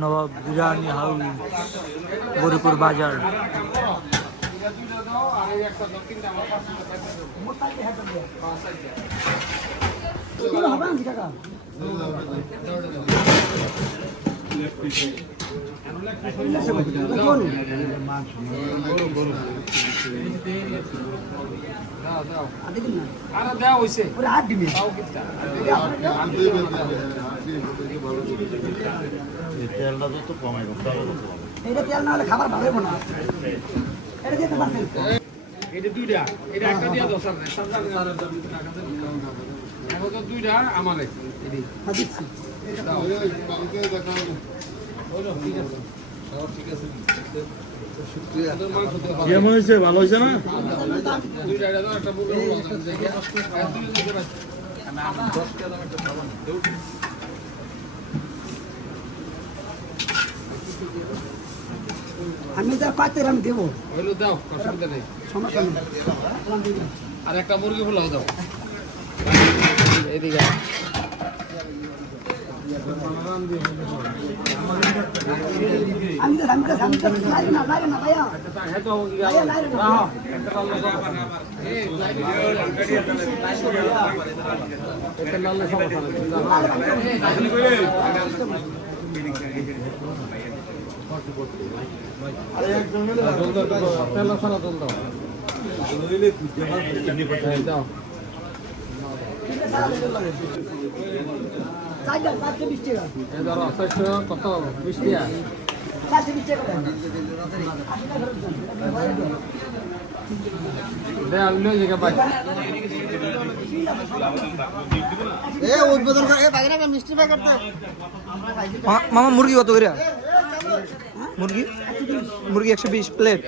নবাব biryani house Garipur বাজার। তেলটা তো কমাই এটা তেল না হলে খাবার ভালো হবে না। এটা দিতে পারছেন এটা দুইটা, এটা একটা দিয়া দাও স্যার, সামনে এখন তো দুইটা আমারে এডি দিচ্ছি। দাও কালকে দেখা হবে। ওলো ঠিক আছে, সব ঠিক আছে। শুকরিয়া। কেমন হয়েছে? ভালো হয়েছে না? দুইটা দাও, একটা বুকে বলো দেখে আর দুই দিকে বাস আমি 10 টাকা দাম একটা খাবার দেও। আমি যা পাতে আমি দেবো, হলো দাও, অসুবিধা নেই। সমস্যা নেই। আর একটা মুরগি পোলাও দাও। এদিকে আমি তো লাগে না ভাইয়া। হেতো কি গেল? রাহ একটা লাল এই একটা লাল সমস্যা আরে একজন মিলে তেল সারা দল দাও। নইলে খুঁজে আমার চিনি পাতা দাও। চারটে 20 টাকা। এই ধরো 600 কত 20 টাকা। 420 টাকা। দে আলু জায়গা পাই। মামা মুরগি কত করে? মুরগি 120 প্লেট।